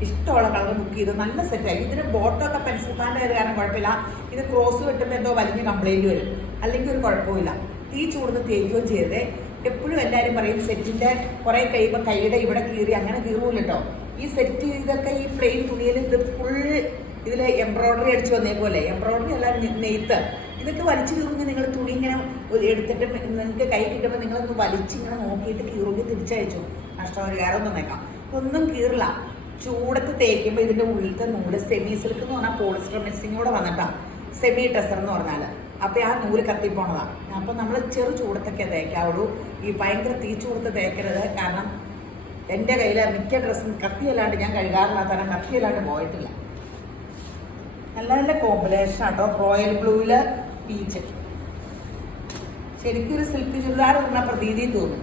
ഇഷ്ടമുള്ള കളർ ബുക്ക് ചെയ്ത് നല്ല സെറ്റായി. ഇതിന് ബോട്ടമൊക്കെ പെൻസിൽ പാൻ്റെ കാരണം കുഴപ്പമില്ല. ഇത് ക്രോസ് വെട്ടുമ്പോൾ എന്തോ വലിയ കംപ്ലൈൻറ്റ് വരും. അല്ലെങ്കിൽ ഒരു കുഴപ്പമില്ല. തീ ചൂടുന്ന് തേക്കുകയും ചെയ്തേ. എപ്പോഴും എല്ലാവരും പറയും സെറ്റിൻ്റെ കുറേ കഴിയുമ്പോൾ കൈയുടെ ഇവിടെ കീറി, അങ്ങനെ കീറൂല കേട്ടോ. ഈ സെറ്റ് ഇതൊക്കെ ഈ പ്ലെയിൻ തുണിയിൽ ഇത് ഫുൾ ഇതിൽ എംബ്രോയ്ഡറി അടിച്ച് വന്നേപോലെ, എംബ്രോയ്ഡറി അല്ല നെയ്ത്ത്, ഇതൊക്കെ വലിച്ചു കീറുമെങ്കിൽ നിങ്ങൾ തുണി ഇങ്ങനെ എടുത്തിട്ട് നിങ്ങൾക്ക് കൈ കിട്ടുമ്പോൾ നിങ്ങളൊന്ന് വലിച്ചിങ്ങനെ നോക്കിയിട്ട് കീറുമെങ്കിൽ തിരിച്ചയച്ചു. നഷ്ടപരിഹാരം ഒന്നും നേക്കാം. ഒന്നും കീറില്ല. ചൂടത്ത് തേക്കുമ്പോൾ ഇതിൻ്റെ ഉള്ളിലത്തെ നൂല് സെമി സിൽക്ക് എന്ന് പറഞ്ഞാൽ പോളിസ്റ്റർ മിക്സിങ് കൂടെ വന്നിട്ടാണ് സെമി ടെസർ എന്ന് പറഞ്ഞാൽ. അപ്പോൾ ആ നൂല് കത്തിപ്പോണതാണ്. അപ്പോൾ നമ്മൾ ചെറു ചൂടത്തൊക്കെ തേക്കാവുള്ളൂ. ഈ ഭയങ്കര തീ ചൂടത്ത് തേക്കരുത്. കാരണം എൻ്റെ കയ്യിൽ മിക്ക ഡ്രസ്സും കത്തിയല്ലാണ്ട് ഞാൻ കഴുകാറില്ലാത്ത കാരണം കത്തിയല്ലാണ്ട് പോയിട്ടില്ല. നല്ല നല്ല കോമ്പിനേഷൻ ആട്ടോ. റോയൽ ബ്ലൂവിൽ പീച്ച്, ശരിക്കും ഒരു സിൽക്ക് ചുരിദാർ പറഞ്ഞ പ്രതീതിയും തോന്നും.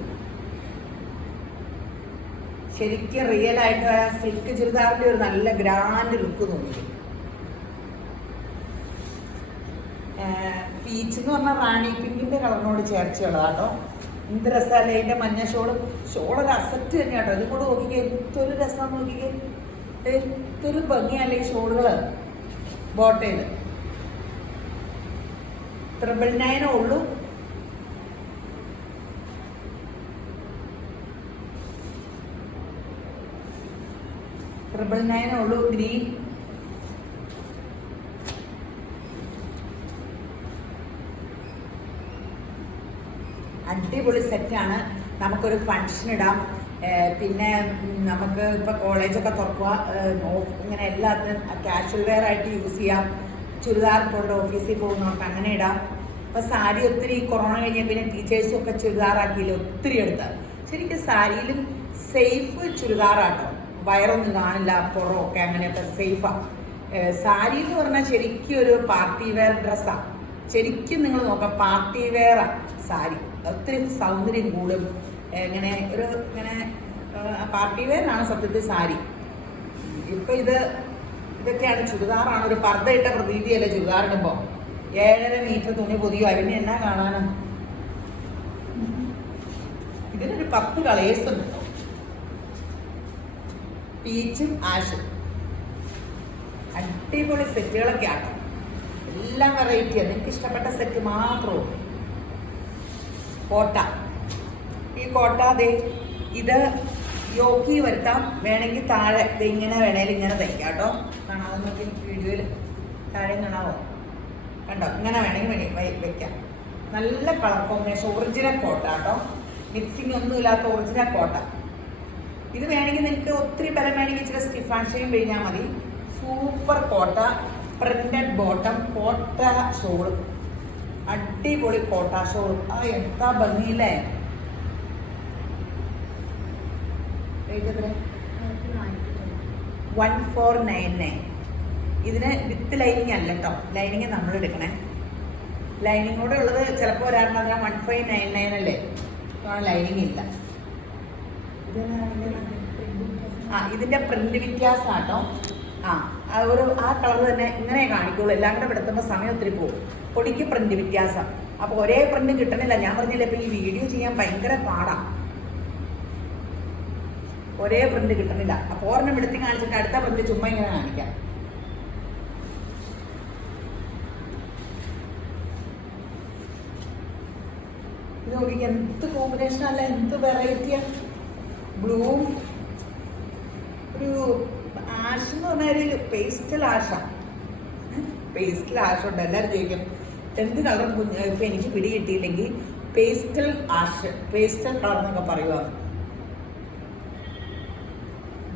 ശരിക്കും റിയൽ ആയിട്ട് സിൽക്ക് ചുരിദാറിൻ്റെ ഒരു നല്ല ഗ്രാൻഡ് ലുക്ക് തോന്നി. പീച്ച് എന്ന് പറഞ്ഞാൽ റാണി പിങ്കിൻ്റെ കളറിനോട് ചേർച്ചയുള്ളതാട്ടോ. എന്ത് രസമല്ലേ അതിൻ്റെ മഞ്ഞ ഷോളൊരു അസറ്റ് തന്നെ കേട്ടോ. ഇതും കൂടെ നോക്കിക്കേ, എന്തൊരു രസം നോക്കിക്കേ, എന്തൊരു ഭംഗിയല്ലേ ഈ ഷോളുകൾ. ബോട്ടയിൽ 999 ഉള്ളൂ. ഉള്ളൂ. ഗ്രീൻ അടിപൊളി സെറ്റാണ്. നമുക്കൊരു ഫങ്ഷൻ ഇടാം. പിന്നെ നമുക്ക് ഇപ്പോൾ കോളേജൊക്കെ തുറക്കുക, ഇങ്ങനെ എല്ലാത്തിനും കാഷ്വൽ വെയർ ആയിട്ട് യൂസ് ചെയ്യാം. ചുരിദാർ കൊണ്ട് ഓഫീസിൽ പോകുന്നവർക്ക് അങ്ങനെ ഇടാം. ഇപ്പോൾ സാരി ഒത്തിരി കൊറോണ കഴിഞ്ഞാൽ പിന്നെ ടീച്ചേഴ്സും ഒക്കെ ചുരിദാറാക്കിയില്ല, ഒത്തിരി എടുത്ത്. ശരിക്കും സാരിയിലും സേഫ് ചുരിദാറാട്ടോ. വയറൊന്നും കാണില്ല, പുറമൊക്കെ അങ്ങനെയൊക്കെ സേഫാണ്. സാരി എന്ന് പറഞ്ഞാൽ ശരിക്കും ഒരു പാർട്ടി വെയർ ഡ്രസ്സാണ്. ശരിക്കും നിങ്ങൾ നോക്കാം, പാർട്ടി വെയറാണ് സാരി. ഒത്തിരി സൗന്ദര്യം കൂടും. ഇങ്ങനെ പാർട്ടി വെയറാണ് സത്യത്തിൽ സാരി. ഇപ്പം ഇതൊക്കെയാണ് ചുരിദാറാണ്. ഒരു പർദ്ദ ഇട്ട പ്രതീതിയല്ലേ ചുരിദാറിടുമ്പോൾ. 7.5 മീറ്റർ തുണി പൊതിയോ അതിന് എന്നാ കാണാനും. ഇതിനൊരു 10 കളേഴ്സ് ഉണ്ട്. പീച്ചും ആഷും അടിപൊളി സെറ്റുകളൊക്കെ ആണ്. എല്ലാം വെറൈറ്റിയാണ്. നിങ്ങൾക്ക് ഇഷ്ടപ്പെട്ട സെറ്റ് മാത്രമേ. കോട്ട, ഈ കോട്ട അതെ ഇത് യോക്കി വരുത്താം. വേണമെങ്കിൽ താഴെ ഇങ്ങനെ വേണേലും ഇങ്ങനെ തയ്ക്കാം കേട്ടോ. കാണാതെ നോക്കി വീഡിയോയിൽ താഴെ കാണാവോ? കണ്ടോ? ഇങ്ങനെ വേണമെങ്കിൽ വെക്കാം. നല്ല കളർ കോമ്പിനേഷൻ. ഒറിജിനൽ കോട്ട കേട്ടോ. മിക്സിങ് ഒന്നുമില്ലാത്ത ഒറിജിനൽ കോട്ട. ഇത് വേണമെങ്കിൽ നിങ്ങൾക്ക് ഒത്തിരി ബലം വേണമെങ്കിൽ ഇച്ചിരി സ്റ്റിഫാൻഷയും കഴിഞ്ഞാൽ മതി. സൂപ്പർ കോട്ട, പ്രിന്റഡ് ബോട്ടം, കോട്ട ഷോള്, അടിപൊളി കോട്ട ഷോള്. ആ എന്താ ഭംഗിയില്ലേ! 1499. ഇതിന് വിത്ത് ലൈനിങ് അല്ല കേട്ടോ. ലൈനിങ് നമ്മൾ എടുക്കണേ. ലൈനിങ് കൂടെ ഉള്ളത് ചിലപ്പോൾ ഒരാളുടെ 1599 അല്ലേ. ലൈനിങ് ഇല്ല. ഇതിന്റെ പ്രിന്റ് വ്യത്യാസം കേട്ടോ. ആ കളർ തന്നെ ഇങ്ങനെ കാണിക്കുള്ളൂ. എല്ലാം കൂടെ എടുത്തുമ്പോൾ സമയം ഒത്തിരി പോകും. പൊടിക്ക് പ്രിന്റ് വ്യത്യാസം. അപ്പോൾ ഒരേ പ്രിന്റ് കിട്ടണില്ല. ഞാൻ പറഞ്ഞില്ല, ഇപ്പം ഈ വീഡിയോ ചെയ്യാൻ ഭയങ്കര പാടാണ്. ഒരേ പ്രിന്റ് കിട്ടണില്ല. അപ്പോൾ ഒരെണ്ണം എടുത്ത് കാണിച്ചിട്ട് അടുത്ത പ്രിന്റ് ചുമ്മാ ഇങ്ങനെ കാണിക്കാം. ഇത് നോക്കിക്കാൻ എന്ത് കോമ്പിനേഷൻ അല്ല, എന്ത് വെറൈറ്റിയാണ്. ബ്ലൂവും ഒരു ആഷ് എന്ന് പറഞ്ഞാൽ ഒരു പേസ്റ്റൽ ആഷാണ്. പേസ്റ്റൽ ആഷുണ്ട്. എല്ലാവരും ചോദിക്കും എന്ത് കളർ ഇപ്പം എനിക്ക് പിടി കിട്ടിയില്ലെങ്കിൽ പേസ്റ്റൽ ആഷ്, പേസ്റ്റൽ കളർ എന്നൊക്കെ പറയുവാണ്.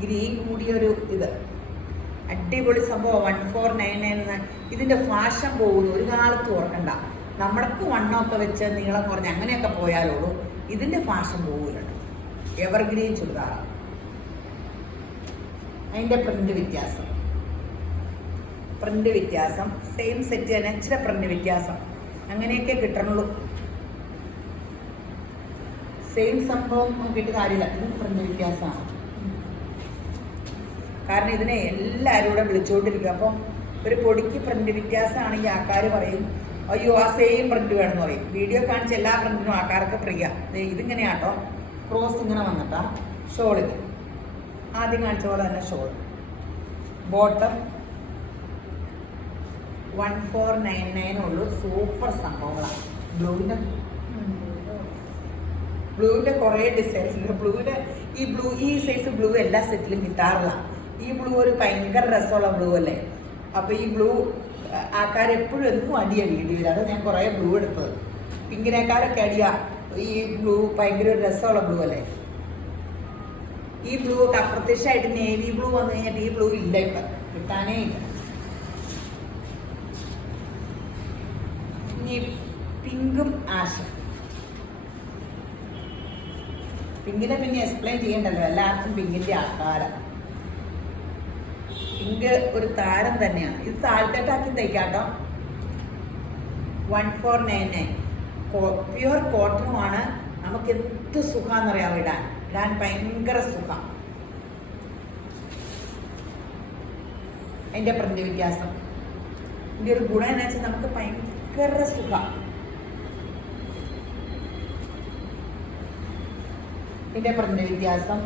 ഗ്രീൻ കൂടിയൊരു ഇത് അടിപൊളി സംഭവം. 1499. ഇതിൻ്റെ ഫാഷൻ പോകുന്നു, ഒരു കാലത്ത് ഓർക്കണ്ട. നമ്മൾക്ക് വണ്ണമൊക്കെ വെച്ച് നീളം കുറഞ്ഞ് അങ്ങനെയൊക്കെ പോയാലോളൂ. ഇതിൻ്റെ ഫാഷൻ പോകില്ല. എവർഗ്രീൻ ചുരിദാറാണ്. അതിൻ്റെ പ്രിന്റ് വ്യത്യാസം സെയിം സെറ്റ് തന്നെ, ഇച്ചിരി പ്രിന്റ് വ്യത്യാസം, അങ്ങനെയൊക്കെ കിട്ടണുള്ളൂ. സെയിം സംഭവം നോക്കിയിട്ട് കാര്യമില്ല. ഇതിന് പ്രിന്റ് വ്യത്യാസമാണ്. കാരണം ഇതിനെ എല്ലാവരും കൂടെ വിളിച്ചുകൊണ്ടിരിക്കും. അപ്പം ഒരു പൊടിക്ക് പ്രിന്റ് വ്യത്യാസമാണെങ്കിൽ ആൾക്കാർ പറയും അയ്യോ ആ സെയിം പ്രിന്റ് വേണമെന്ന് പറയും. വീഡിയോ കാണിച്ച എല്ലാ പ്രിന്റിനും ആൾക്കാർക്ക് പ്രിയ. ഇതിങ്ങനെയാട്ടോ. ക്രോസ് ഇങ്ങനെ വന്നിട്ടാ ഷോളിന് ആദ്യം കാണിച്ച പോലെ തന്നെ ഷോൾ. ബോട്ടം 1499 ഉള്ളൂ. സൂപ്പർ സംഭവങ്ങളാണ്. ബ്ലൂവിൻ്റെ ബ്ലൂവിൻ്റെ കുറേ ഡിസൈൻ ഉണ്ട്. ബ്ലൂവിൻ്റെ ഈ സൈസ് ബ്ലൂ എല്ലാ സെറ്റിലും കിട്ടാറില്ല. ഈ ബ്ലൂ ഒരു ഭയങ്കര രസമുള്ള ബ്ലൂ അല്ലേ. അപ്പോൾ ഈ ബ്ലൂ ആൾക്കാരെപ്പോഴും എന്നും അടിയാണ് വീഡിയോയിൽ. അത് ഞാൻ കുറേ ബ്ലൂ എടുത്തത്. പിങ്കിനേക്കാരൊക്കെ അടിയാ. ഈ ബ്ലൂ ഭയങ്കര ഒരു രസമുള്ള ബ്ലൂ അല്ലേ. ഈ ബ്ലൂ ഒക്കെ അപ്രത്യക്ഷമായിട്ട് നേവി ബ്ലൂ വന്നു കഴിഞ്ഞിട്ട് ഈ ബ്ലൂ ഇല്ല, ഇപ്പം കിട്ടാനേ ഇല്ല. ഇനി പിങ്കും ആഷും. പിങ്കിനെ പിന്നെ എക്സ്പ്ലെയിൻ ചെയ്യണ്ടല്ലോ, എല്ലാവർക്കും പിങ്കിന്റെ ആകാരം. പിങ്ക് ഒരു താരം തന്നെയാണ്. ഇത് താഴ്ത്തേട്ടാക്കി തയ്ക്കാട്ടോ. 1499 പ്യുവർ കോട്ടണുമാണ്. നമുക്ക് എന്ത് സുഖാന്നറിയാം ഇടാൻ ഭയങ്കര സുഖം. അതിന്റെ പ്രിന്റ് വ്യത്യാസം. ഇതിന്റെ ഒരു ഗുണം എന്ന് വെച്ചാൽ നമുക്ക് ഭയങ്കര സുഖം. ഇതിന്റെ പ്രിന്റ് വ്യത്യാസം.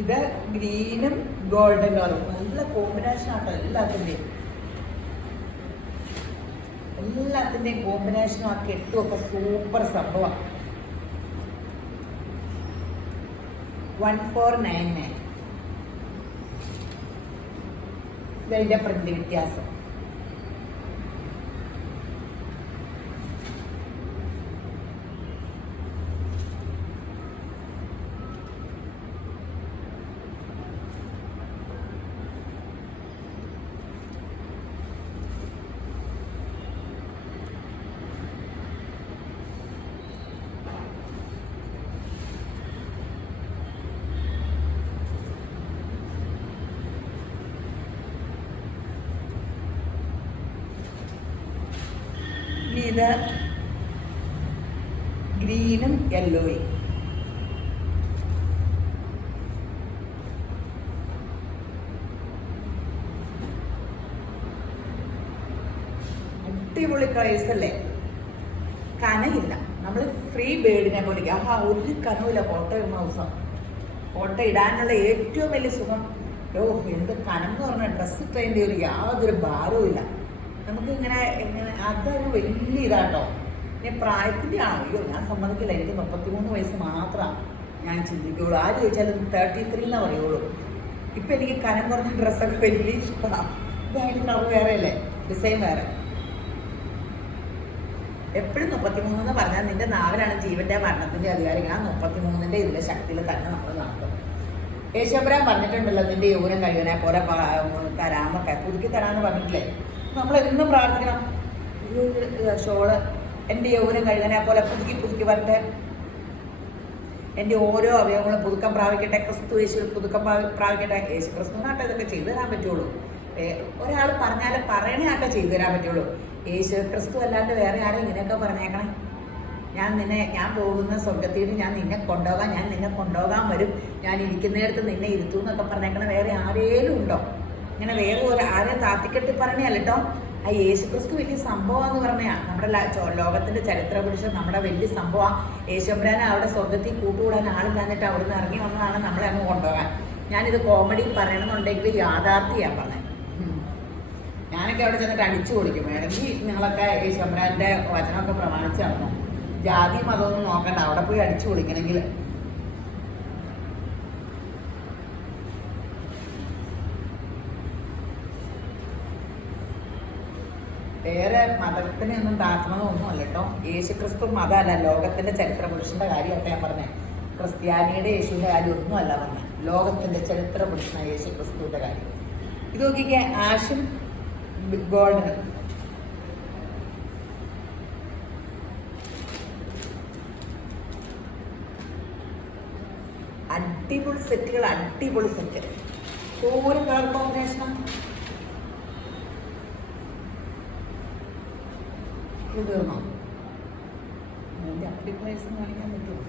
ഇത് ഗ്രീനും ഗോൾഡൻ കളറും നല്ല കോമ്പിനേഷൻ ആട്ടോ. എല്ലാത്തിൻ്റെയും കോമ്പിനേഷനും ആ കെട്ടും ഒക്കെ സൂപ്പർ സംഭവമാണ്. 1499 ഇതിൻ്റെ പ്രിന്റ് വ്യത്യാസം. ഇത് ഗ്രീനും യെല്ലോയും. അടിപൊളി കളേഴ്സ് അല്ലേ. കനയില്ല. നമ്മൾ ഫ്രീ ബേർഡിനെ പോലെ ഒരു കനവില്ല. ഫോട്ടോ ഇടുന്ന ദിവസം ഫോട്ടോ ഇടാനുള്ള ഏറ്റവും വലിയ സുഖം. എന്ത് കനം എന്ന് പറഞ്ഞാൽ ഡ്രസ്സ് ഇട്ടതിൻ്റെ ഒരു യാതൊരു ഭാരവും ഇല്ല. നമുക്ക് ഇങ്ങനെ അതൊരു വലിയ ഇതാട്ടോ. ഇനി പ്രായത്തിൻ്റെ ആണോ? അയ്യോ, ഞാൻ സമ്മതിക്കില്ല. എനിക്ക് 33 വയസ്സ് മാത്രമാണ് ഞാൻ ചിന്തിക്കുള്ളൂ. ആര് ചോദിച്ചാലും 33 എന്നാ പറയുള്ളൂ. ഇപ്പം എനിക്ക് കനം കുറഞ്ഞ ഡ്രസ്സൊക്കെ വലിയ ഇഷ്ടമാണ്. ഇതായിട്ട് കളർ വേറെ അല്ലേ, ഡിസൈൻ വേറെ. എപ്പോഴും 33 എന്ന് പറഞ്ഞാൽ നിന്റെ നാവിലാണ് ജീവന്റെ മരണത്തിന്റെ അധികാരികൾ. ആ 33ന്റെ ഇതിലെ ശക്തിയിൽ തന്നെ നമ്മൾ നടക്കും. യേശുപുരാൻ പറഞ്ഞിട്ടുണ്ടല്ലോ, നിന്റെ യൗവനം കഴിവനെ പോലെ തരാമൊക്കെ പുതുക്കി തരാമെന്ന് പറഞ്ഞിട്ടില്ലേ. നമ്മളെന്നും പ്രാർത്ഥിക്കണം, ഷോള് എൻ്റെ യൗവനം കഴിവനെ പോലെ പുതുക്കി വരട്ടെ. എൻ്റെ ഓരോ അവയവങ്ങളും പുതുക്കം പ്രാപിക്കട്ടെ. ക്രിസ്തു യേശു പുതുക്കം പ്രാപിക്കട്ടെ. യേശു ക്രിസ്തുവിനാട്ടെ ഇതൊക്കെ ചെയ്തു തരാൻ പറ്റുള്ളൂ. ഒരാൾ പറഞ്ഞാൽ പറയണേ ആട്ടെ ചെയ്തു തരാൻ പറ്റുള്ളൂ. യേശു ക്രിസ്തു അല്ലാണ്ട് വേറെ ആരും ഇങ്ങനെയൊക്കെ പറഞ്ഞേക്കണേ. ഞാൻ പോകുന്ന സ്വർഗത്തിൽ ഞാൻ നിന്നെ കൊണ്ടുപോകാൻ വരും, ഞാൻ ഇരിക്കുന്നിടത്ത് നിന്നെ ഇരുത്തു എന്നൊക്കെ പറഞ്ഞേക്കണേ വേറെ ആരേലും ഉണ്ടോ? ഇങ്ങനെ വേറെ ആരെയും താത്തിക്കെട്ടി പറഞ്ഞല്ല കേട്ടോ. ആ യേശു ക്രിസ്തു വലിയ സംഭവമാണെന്ന് പറഞ്ഞാൽ നമ്മുടെ ലോകത്തിന്റെ ചരിത്ര പുരുഷൻ നമ്മുടെ വലിയ സംഭവമാണ്. യേശുബ്രാനെ അവിടെ സ്വർഗത്തിൽ കൂട്ടുകൂടാൻ ആളില്ലാന്നിട്ട് അവിടുന്ന് ഇറങ്ങി വന്നതാണ് നമ്മളെ അങ്ങ് കൊണ്ടുപോകാൻ. ഞാനിത് കോമഡി പറയണമെന്നുണ്ടെങ്കിൽ യാഥാർത്ഥ്യം പറഞ്ഞത്. ഞാനൊക്കെ അവിടെ ചെന്നിട്ട് അടിച്ചു പൊളിക്കും. വേണമെങ്കിൽ നിങ്ങളൊക്കെ യേശുബ്രാന്റെ വചനമൊക്കെ പ്രമാണിച്ച് നടന്നു. ജാതി മതമൊന്നും നോക്കണ്ട, അവിടെ പോയി അടിച്ചു പൊളിക്കണമെങ്കിൽ. വേറെ മതത്തിനെ ഒന്നും താഴ്ത്തണമെന്നൊന്നും അല്ല കേട്ടോ. യേശുക്രിസ്തു മതമല്ല, ലോകത്തിന്റെ ചരിത്ര പുരുഷന്റെ കാര്യമൊക്കെ ഞാൻ പറഞ്ഞത്. ക്രിസ്ത്യാനിയുടെ യേശുവിന്റെ കാര്യം ഒന്നും അല്ല പറഞ്ഞത്, ലോകത്തിന്റെ ചരിത്ര പുരുഷനായ യേശുക്രിസ്തുവിന്റെ കാര്യം. ഇത് നോക്കിക്കേ, ആഷും ഗോൾഡനും. അടിപൊളി സെറ്റുകൾ, അടിപൊളി സെറ്റ്. ഒരു കളർ കോമ്പിനേഷനും ഇത് തീർന്നോ? അതിൻ്റെ അപ്ലിക്കേഷൻ കാണിക്കാൻ പറ്റുമോ?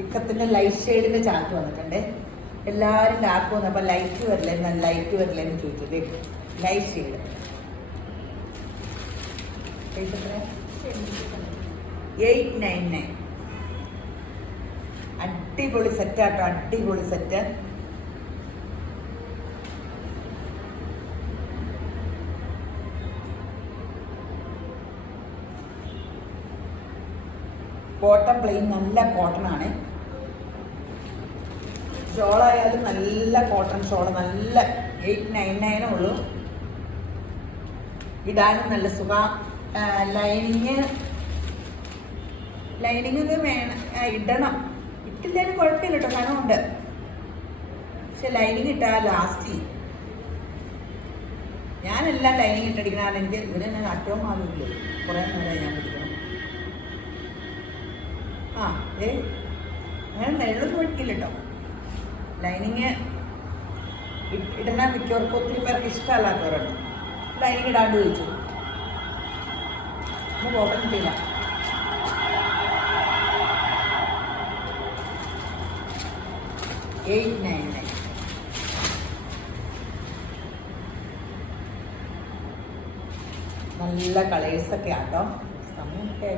ഇക്കത്തിൻ്റെ ലൈറ്റ് ഷെയ്ഡിൻ്റെ ചാർട്ട് വന്നിട്ടുണ്ട്. എല്ലാവരും ഡാർക്ക് വന്നപ്പോൾ ലൈറ്റ് വരില്ലെന്ന് ചോദിച്ചത്. Light shade 899. അടിപൊളി സെറ്റാട്ടോ, അടിപൊളി സെറ്റ്. ബോട്ടം പ്ലെയിൻ, നല്ല കോട്ടൺ ആണ്. ഷോളായാലും നല്ല കോട്ടൺ ഷോള്, നല്ല 899 ഉള്ളൂ. ഇടാനും നല്ല സുഖ. ലൈനിങ് വേണം, ഇടണം. ഇട്ടില്ലാലും കുഴപ്പമില്ല കേട്ടോ, കനമുണ്ട്. പക്ഷെ ലൈനിങ് ഇട്ടാൽ ലാസ്റ്റ്. ഞാനെല്ലാം ലൈനിങ് ഇട്ടടിക്കണം. എനിക്ക് ഇതിന് ഞാൻ അറ്റവും ആവില്ല, കുറേ നേരം ഞാൻ പിടിക്കണം. അങ്ങനെ നെള്ളൊന്നും പിടിക്കില്ല കേട്ടോ. ലൈനിങ് ഇടുന്ന മിക്കവർക്കും ഒത്തിരി പേർക്ക് ഇഷ്ടമല്ലാത്തവരുണ്ട്. ലൈനിങ് ഇടാണ്ട് ചോദിച്ചു, ഒന്ന് പോകാൻ കിട്ടില്ല. നല്ല കളേഴ്സൊക്കെ ആട്ടോ. സമയമൊക്കെ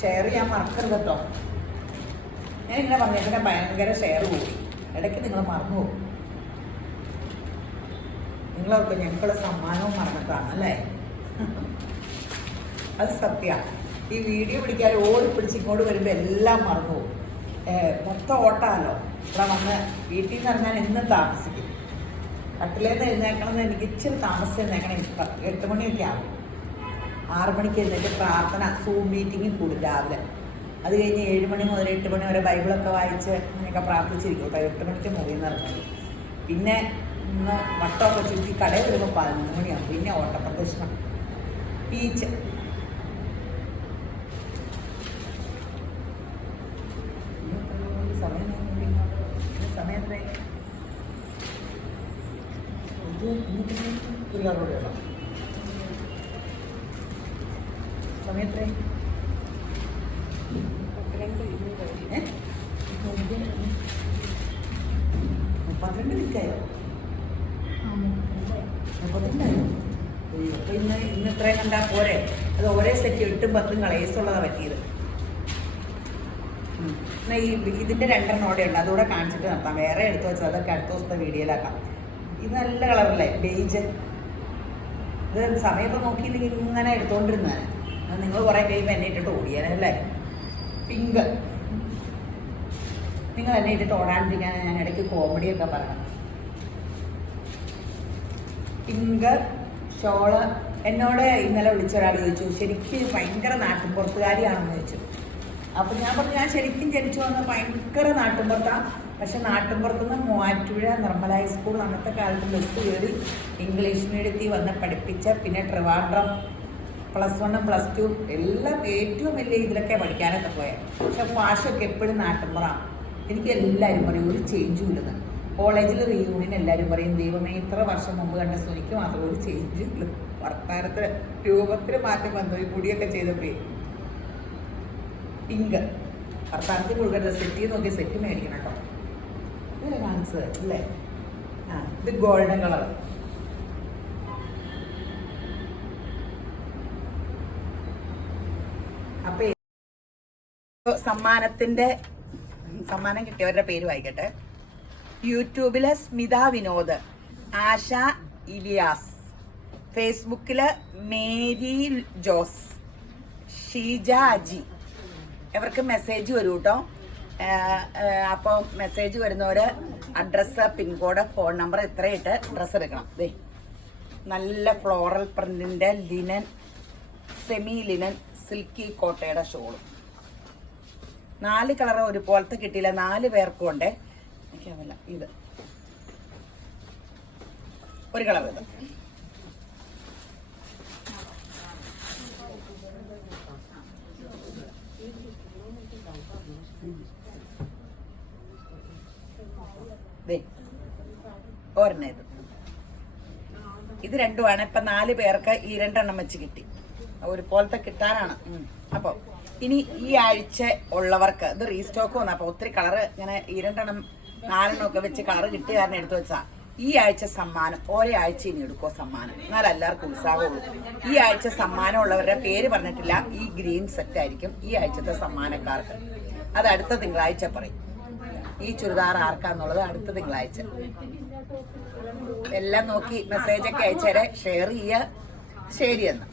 ഷെയർ ചെയ്യാൻ മറക്കരുത് കേട്ടോ. ഞാനിങ്ങനെ പറഞ്ഞേക്കിനെ ഭയങ്കര ഷെയർ കൂടി. ഇടയ്ക്ക് നിങ്ങൾ മറന്നു പോകും. നിങ്ങളൊക്കെ ഞങ്ങൾക്കുള്ള സമ്മാനവും മറന്നിട്ടാണ് അല്ലേ? അത് സത്യമാണ്. ഈ വീഡിയോ പിടിക്കാൻ ഓടി പിടിച്ച് ഇങ്ങോട്ട് വരുമ്പോൾ എല്ലാം മറന്നു പോകും. മൊത്തം ഓട്ടമല്ലോ. ഇവിടെ വന്ന് വീട്ടിൽ നിന്ന് ഇറങ്ങാൻ എന്നും താമസിക്കും. കട്ടിലേന്ന് എഴുന്നേക്കണമെന്ന് എനിക്ക് ഇച്ചിരി താമസിച്ച് എഴുന്നേക്കണം. എനിക്ക് 8 മണിയൊക്കെ ആകും. 6 മണിക്ക് എഴുന്നേറ്റ് പ്രാർത്ഥന, സൂം മീറ്റിങ്ങിൽ കൂടും രാവിലെ. അത് കഴിഞ്ഞ് 7 മണി മുതൽ 8 മണി വരെ ബൈബിളൊക്കെ വായിച്ച് അങ്ങനെയൊക്കെ പ്രാർത്ഥിച്ചിരിക്കും. 8 മണിക്ക് മുറിയിൽ നിന്ന് ഇറങ്ങി. പിന്നെ ഇന്ന് വട്ടമൊക്കെ ചുറ്റി കടയിൽ വരുമ്പോൾ 11 മണിയാകും. പിന്നെ ഓട്ടപ്രദർശനം, ബീച്ച്. സമയം എത്രയായി? സമയം എത്രയായി? 32 മിനിറ്റായോ? 32ആയോ? അപ്പോൾ ഇന്ന് ഇത്രയും കണ്ടാൽ പോരെ? അത് ഒരേ സെറ്റ് 8ഉം 10ഉം കളേഴ്സുള്ളതാണ് പറ്റിയത്. എന്നാൽ ഇതിൻ്റെ 2 ഓടെ ഉണ്ട്, അതുകൂടെ കാണിച്ചിട്ട് നിർത്താം. വേറെ എടുത്തു വെച്ചാൽ അതൊക്കെ അടുത്ത ദിവസത്തെ വീഡിയോയിലാക്കാം. ഇത് നല്ല കളറല്ലേ, ബേജ്. ഇത് സമയമൊക്കെ നോക്കിയില്ലെങ്കിൽ ഇങ്ങനെ എടുത്തുകൊണ്ടിരുന്നതാണ്. നിങ്ങൾ കുറേ കഴിയുമ്പോൾ എന്നെ ഇട്ടിട്ട് ഓടിയാനല്ലേ. പിങ്ക്. നിങ്ങൾ എന്നെ ഇട്ടിട്ട് ഓടാണ്ടിരിക്കാൻ ഞാൻ ഇടയ്ക്ക് കോമഡിയൊക്കെ പറയണം. Pink shawl. എന്നോട് ഇന്നലെ വിളിച്ചൊരാൾ ചോദിച്ചു, ശരിക്കും ഭയങ്കര നാട്ടിൻപുറത്തുകാരിയാണെന്ന് ചോദിച്ചു. അപ്പം ഞാൻ പറഞ്ഞു, ഞാൻ ശരിക്കും ജനിച്ചു വന്ന ഭയങ്കര നാട്ടിൻപുറത്താണ്. പക്ഷെ നാട്ടിൻപുറത്തുനിന്ന് മൂവാറ്റുപുഴ നിർമ്മല ഹൈസ്കൂൾ അന്നത്തെ കാലത്ത് ബസ് കയറി ഇംഗ്ലീഷ് മീഡിയത്തിൽ വന്ന് പഠിപ്പിച്ച, പിന്നെ ട്രിവാൻഡ്രം +1 +2 എല്ലാം ഏറ്റവും വലിയ ഇതിലൊക്കെ പഠിക്കാനൊക്കെ പോയത്. പക്ഷെ ഭാഷയൊക്കെ എപ്പോഴും നാട്ടിൻപുറമാണ്. എനിക്ക് എല്ലാവരും പറയും ഒരു ചേഞ്ചും ഇല്ലെന്ന്. കോളേജിൽ റീയൂണിയൻ എല്ലാവരും പറയും, ദൈവമേ ഇത്ര വർഷം മുമ്പ് കണ്ട സുനിക്ക് മാത്രം ഒരു ചേഞ്ചും ഇല്ല. വർത്താനത്തിന് രൂപത്തിന് മാറ്റം വന്നു, ഈ മുടിയൊക്കെ ചെയ്തപ്പോഴേ. പിങ്ക്. വർത്താനത്തിൽ കൊടുക്കരുത്, സെറ്റ് ചെയ്ത് നോക്കി സെറ്റ് മേടിക്കണം കേട്ടോ. ഇതല്ലേ കാണിച്ചത് അല്ലേ? ഇത് ഗോൾഡൻ കളർ. അപ്പൊ സമ്മാനം കിട്ടിയവരുടെ പേര് വായിക്കട്ടെ. യൂട്യൂബില് സ്മിത വിനോദ്, ആശ ഇലിയാസ്, ഫേസ്ബുക്കില് മേരി ജോസ്, ഷീജ അജി. ഇവർക്ക് മെസ്സേജ് വരും കേട്ടോ. അപ്പോൾ മെസ്സേജ് വരുന്നവര് അഡ്രസ്സ്, പിൻകോഡ്, ഫോൺ നമ്പർ ഇത്രയിട്ട് ഡ്രസ്സ് എടുക്കണം. ദേ നല്ല ഫ്ലോറൽ പ്രിന്റിന്റെ ലിനൻ, സെമി ലിനൻ സിൽക്കി കോട്ടയുടെ ഷോള്. 4 കളർ ഒരുപോലത്തെ കിട്ടിയില്ല, 4 പേർക്കും ഉണ്ട്. എനിക്കതല്ല, ഇത് ഒരു കളർ. ഇത് ഒരെണ്ണം. ഇത് രണ്ടുമാണ്. ഇപ്പൊ 4 പേർക്ക് ഈ 2 എണ്ണം വെച്ച് കിട്ടി. ഒരുപോലത്തെ കിട്ടാനാണ്. അപ്പോൾ ഇനി ഈ ആഴ്ച ഉള്ളവർക്ക് ഇത് റീസ്റ്റോക്ക് വന്നു. അപ്പോൾ ഒത്തിരി കളറ് ഇങ്ങനെ ഈ 2 എണ്ണം 4 എണ്ണം ഒക്കെ വെച്ച് കളറ് കിട്ടിയ കാരണം എടുത്തു വെച്ചാ ഈ ആഴ്ച സമ്മാനം ഒരാഴ്ച ഇനി എടുക്കോ സമ്മാനം, എന്നാൽ എല്ലാവർക്കും ഉത്സാഹമുള്ളൂ. ഈ ആഴ്ച സമ്മാനമുള്ളവരുടെ പേര് പറഞ്ഞിട്ടില്ല. ഈ ഗ്രീൻ സെറ്റ് ആയിരിക്കും ഈ ആഴ്ചത്തെ സമ്മാനക്കാർക്ക്. അത് അടുത്ത തിങ്കളാഴ്ച പറയും. ഈ ചുരിദാർ ആർക്കാന്നുള്ളത് അടുത്ത തിങ്കളാഴ്ച. എല്ലാം നോക്കി മെസ്സേജൊക്കെ അയച്ചേരെ, ഷെയർ ചെയ്യുക. ശരി എന്നാ.